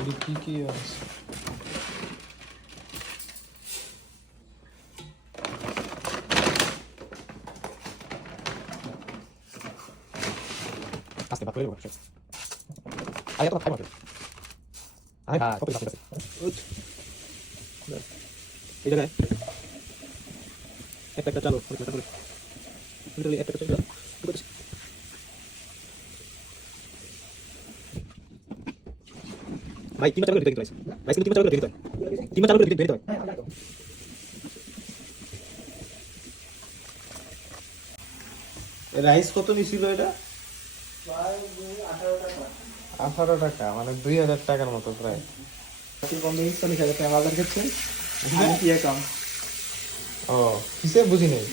এটি কি কি আছে আজকে ভাত করে দেবো আগে তো খাই মাত্র আরে ভাই কত আছে এই জায়গায় একটা একটা চালো একটা করে চালো ভাই তিন চার করে দিতে ভাই তিন চার করে দিতে তিন চার করে দিতে দিতে রাইস কত নিছিল এটা? আঠারো টাকা মানে দুই হাজার টাকার মতো প্রায়। ও কিসে বুঝি নেই?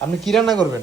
আপনি কি রান্না করবেন?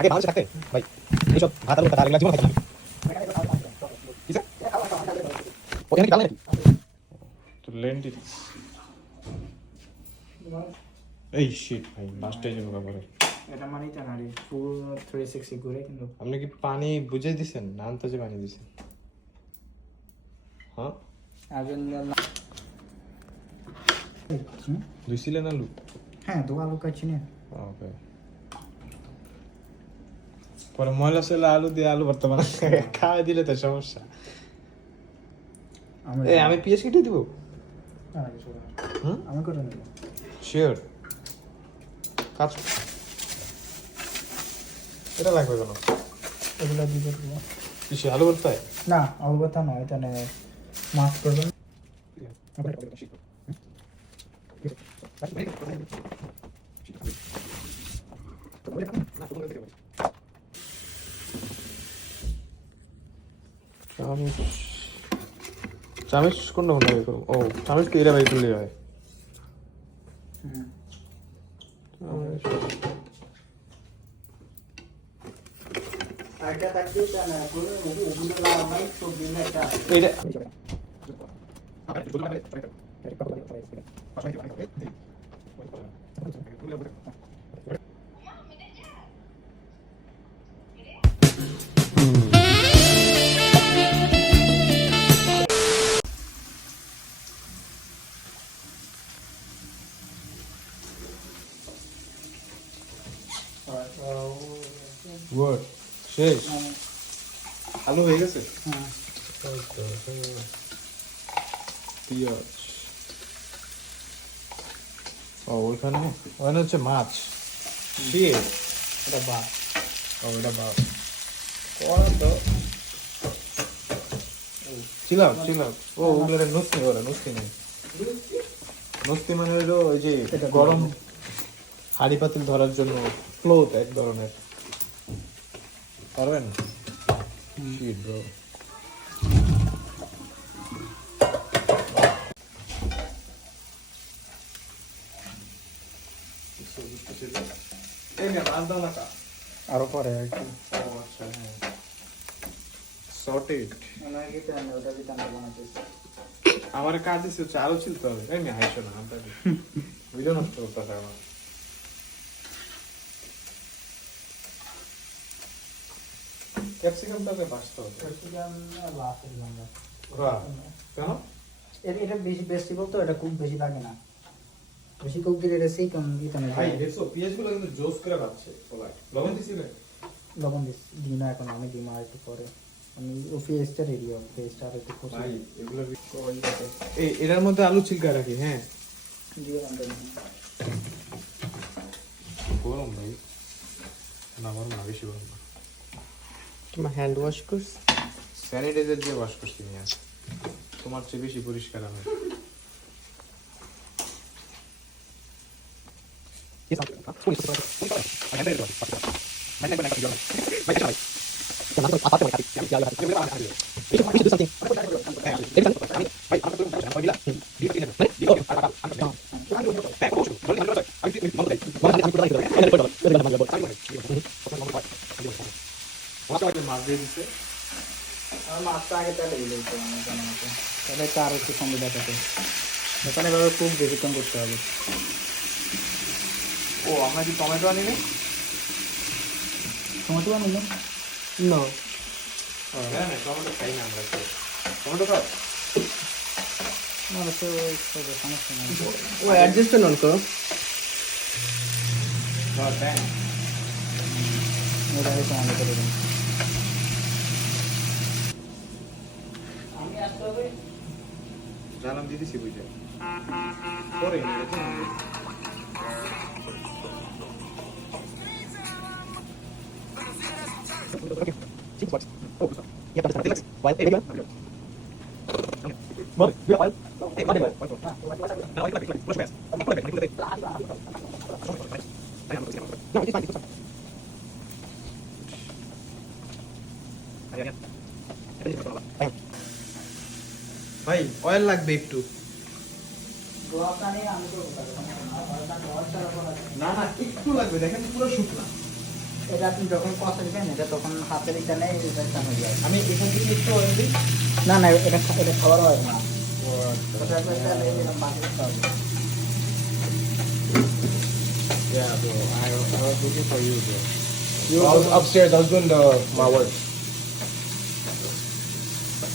আগে ভালো থাকতে। ভাই এইসব ভাত আলু ভর্তা দাঁড়িয়ে জীবন খাইতে ওখানে কি ডাল নাকি? তো লেন্টিল এই শিট ভাই কাপড়ে এটা মানেই তো না রে ফুল থ্রি সিক্সটি ঘুরে কিন্তু। আপনি কি পানি বুঝে দিছেন? না আন্তাজে পানি দিছেন হ্যাঁ? দুইছিলেন আলু হ্যাঁ দু আলু কাটছি না ওকে। পরে ময়লা সেলা আলু দিয়ে আলু ভর্তা বানা খাওয়াই দিলে তো সমস্যা। আমি এই আমি পিএস কেটে দিব? আমি করে নেব? শিওর কাজ এটা লাগবে কেন? এগুলো দিয়ে দেবো। কিসে আলু ভর্তায়? না আলু কথা নয় তাহলে মাছ করবেন। চামিচ। চামিচ কোনটা কোনটা বের করব। ও চামিচ তো এরা বের। শেষ আলু হয়ে গেছে? হ্যাঁ। পেঁয়াজ। ও ওইখানে? ওখানে হচ্ছে মাছ। দিয়ে এটা বা ও এটা করা তো। চিলাম চিলাম ও ওগুলো নস্তি করে নস্তি নেই। নস্তি মানে হলো ওই যে গরম হাড়ি পাতিল ধরার জন্য ক্লোথ এক ধরনের। পারবেন? Shit, bro. আরও পরে আর কি। আচ্ছা হ্যাঁ। আমার কাজ হচ্ছে আলু ছিলতে হবে। এই নে হাইছো না আমরা করতে হবে আমার। ক্যাপসিকামটাকে বাঁচতে হবে। ক্যাপসিকাম লাস্টে দিলাম কেন? এটা বেশি বেশি বলতো এটা খুব বেশি লাগে না। বেশি কুক দিলে এটা সেই কম দিতে না ভাই দেখছ পেঁয়াজগুলো কিন্তু জোস করে বাচ্ছে পোলায় লবণ দিছিলে লবণ দিস দিই না এখন আমি দিই একটু পরে। আমি ও পেস্টটা রেডি হবে পেস্টটা আর একটু কষে ভাই এগুলো এই এটার মধ্যে আলু ছিলকা রাখি হ্যাঁ। গরম ভাই। না গরম না বেশি গরম না তোমার হ্যান্ড ওয়াশ করছ। স্যানিটাইজার দিয়ে ওয়াশ করছি নিয়ে তোমার চেয়ে বেশি পরিষ্কার আমি। আমি আপাতত আমি খাচ্ছি আমি খেয়াল রাখছি আমি should we should do something এই আমি ভাই আমরা তো আমি দিলা দিলা দিলা মানে দিলা আমি আমি ব্যাক করব বলি আমি আমি মন দেই মন আমি করে দিই এনে করে দাও এনে করে দাও আমি করে মাছ দিয়ে দিচ্ছে মাছটা আগে তেলে দিলে তো আমার জানা মতো। তাহলে একটু সঙ্গে দেখাতে এখানে এভাবে খুব বেশিক্ষণ করতে হবে। ও আমরা কি টমেটো আনি না টমেটো আনি না না হ্যাঁ না টমেটো খাই না আমরা টমেটো খাও। না তো সমস্যা নেই। ও অ্যাডজাস্টমেন্ট অন করো হ্যাঁ এটা করে দিন। আসতে হবে জানাম দিয়ে দিছি বুঝে পরে নিয়ে গেছে না। অয়েল লাগবে একটু আমি তো গোয়াটা না না একটু লাগবে দেখেন পুরো শুকনা এটা আপনি যখন কষা দিবেন এটা তখন হাতের এটা নেই এটা টানা যায় আমি এখান থেকে একটু অয়েল দিই না না এটা এটা খাবার হয় না ওটা একবার এটা লেগে এরকম বাকি করতে হবে Yeah, bro. I, I was looking for you, bro. I was upstairs I was doing the my work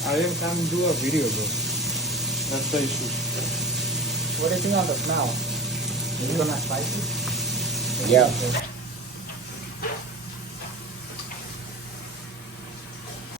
I didn't come do a video, bro. That's the issue. What do you think on the smell? Mm-hmm. Is it not spicy? Yeah.